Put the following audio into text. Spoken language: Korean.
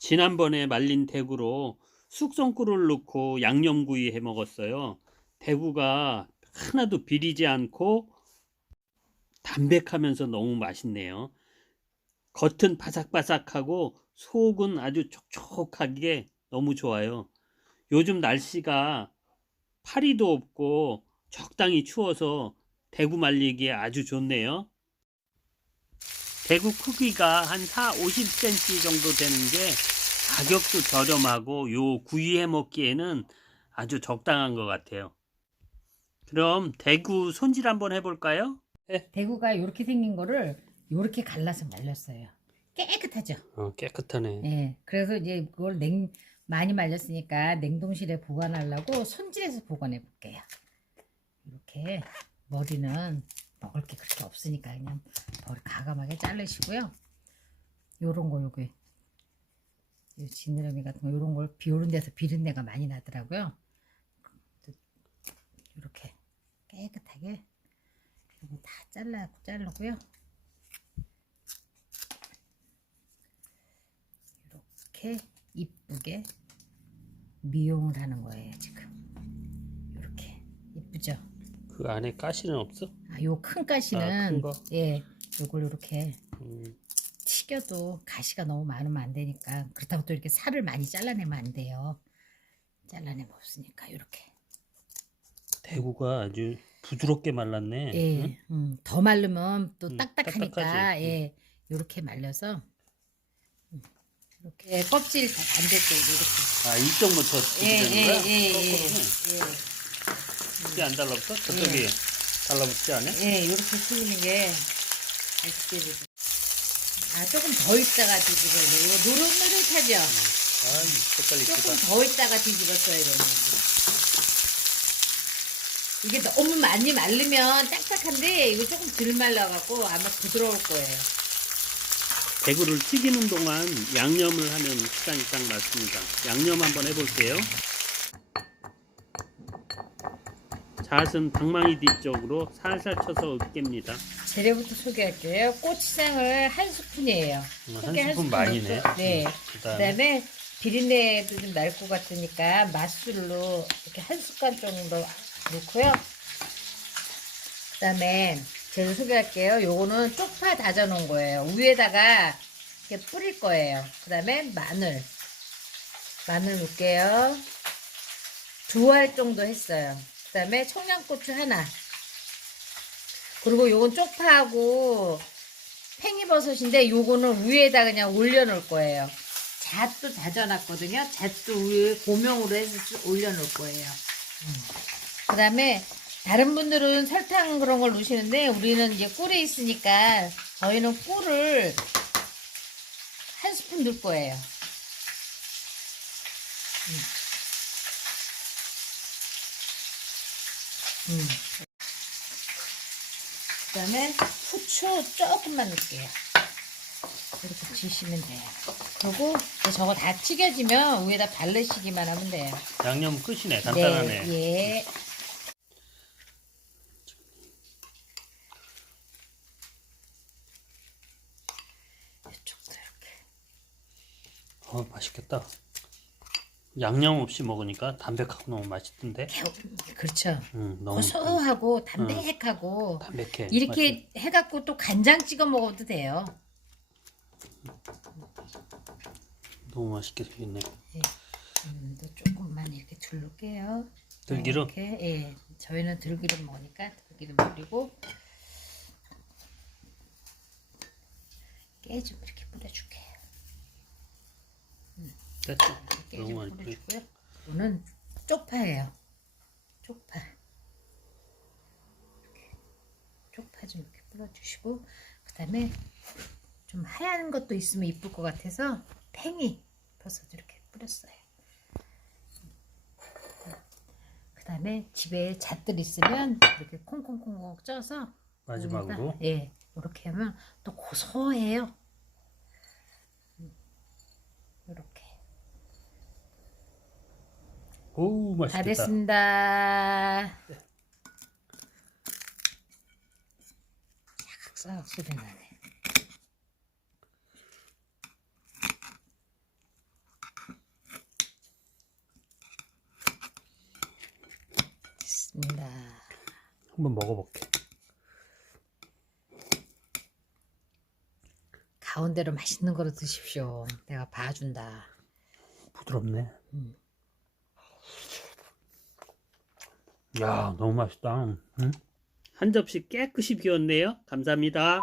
지난번에 말린 대구로 숙성꿀을 넣고 양념구이 해 먹었어요. 대구가 하나도 비리지 않고 담백하면서 너무 맛있네요. 겉은 바삭바삭하고 속은 아주 촉촉하게 너무 좋아요. 요즘 날씨가 파리도 없고 적당히 추워서 대구 말리기에 아주 좋네요. 대구 크기가 한 4, 50cm 정도 되는 게 가격도 저렴하고 요 구이해 먹기에는 아주 적당한 것 같아요. 그럼 대구 손질 한번 해볼까요? 대구가 이렇게 생긴 거를 이렇게 갈라서 말렸어요. 깨끗하죠. 어, 깨끗하네. 예. 그래서 이제 그걸 냉 많이 말렸으니까 냉동실에 보관하려고 손질해서 보관해 볼게요. 이렇게 머리는 먹을 게 그렇게 없으니까 그냥 머리 가감하게 자르시고요. 요런 거 요게 요 지느러미 같은 거 요런 걸 비 오는 데서 비린내가 많이 나더라고요. 이렇게 깨끗하게 다 잘라 자르고요. 이렇게 이쁘게 미용을 하는 거예요 지금 이렇게 이쁘죠 그 안에 가시는 없어? 아요 큰 아, 가시는 큰 거? 예 요걸 이렇게 음, 튀겨도 가시가 너무 많으면 안 되니까 그렇다고 또 이렇게 살을 많이 잘라내면 안 돼요 잘라내면 없으니까 이렇게 대구가 아주 부드럽게 말랐네. 예, 응? 음, 더 말르면 또 음, 딱딱하니까 딱딱하지. 예, 이렇게 말려서 음, 이렇게 껍질 다 반대쪽으로 이렇게 아 이쪽부터 예, 예, 거야? 예, 예, 거꾸로는? 예. 그게 안 달라붙어? 저쪽이 달라붙지 않아? 예, 이렇게 튀기는 게 맛있게 되죠. 아, 조금 더 있다가 뒤집어야 돼요. 이거 노릇노릇하죠? 아이 색깔 조금 이쁘다. 더 있다가 뒤집었어야 되는 이게 너무 많이 말르면 딱딱한데 이거 조금 덜 말라갖고 아마 부드러울 거예요. 대구를 튀기는 동안 양념을 하면 시간이 딱 맞습니다. 양념 한번 해볼게요. 잣은 방망이 뒤쪽으로 살살 쳐서 으깹니다. 재료부터 소개할게요. 고추장을 한 스푼이에요. 음, 한 크게 스푼 많이네. 넣고, 네. 음, 그 그다음에 다음에 비린내도 좀 날 것 같으니까 맛술로 이렇게 한 숟갈 정도 넣고요. 그 다음에 재료 소개할게요. 요거는 쪽파 다져 놓은 거예요. 위에다가 이렇게 뿌릴 거예요. 그 다음에 마늘. 마늘 넣을게요. 두 알 정도 했어요. 그 다음에 청양고추 하나. 그리고 요건 쪽파하고 팽이버섯인데 요거는 위에다 그냥 올려놓을 거예요. 잣도 다져놨거든요. 잣도 위에 고명으로 해서 쓱 올려놓을 거예요. 그 다음에 다른 분들은 설탕 그런 걸 넣으시는데 우리는 이제 꿀이 있으니까 저희는 꿀을 한 스푼 넣을 거예요. 음. 음. 그 다음에 후추 조금만 넣을게요. 이렇게 지시면 돼요. 그리고 이제 저거 다 튀겨지면 위에다 바르시기만 하면 돼요. 양념 끝이네. 간단하네. 네, 예. 이쪽도 이렇게. 어 맛있겠다. 양념 없이 먹으니까 담백하고 너무 맛있던데. 그렇죠. 음, 너무 고소하고 담백하고 담백해. 이렇게 해갖고 또 간장 찍어 먹어도 돼요. 맛있- 너무 맛있게 생겼네. 음, 또 조금만 이렇게 둘러게요. 들기름? 이렇게 예, 저희는 들기름 먹으니까 들기름 올리고 깨 좀 이렇게 뿌려줄게 깨 너무 좀 많이. 뿌려주고요. 이거는 쪽파예요. 쪽파. 이렇게 쪽파 좀 이렇게 뿌려주시고 그 다음에 좀 하얀 것도 있으면 이쁠 것 같아서 팽이 버섯 이렇게 뿌렸어요. 그 다음에 집에 잣들 있으면 이렇게 콩콩콩콩 쪄서 마지막으로 예 이렇게 하면 또 고소해요. 오 맛있겠다. 다 됐습니다. 싹싹 소리 나네. 됐습니다. 한번 먹어볼게. 가운데로 맛있는 거로 드십시오. 내가 봐준다. 부드럽네. 음. 야, 너무 맛있다. 응? 한 접시 깨끗이 비웠네요. 감사합니다.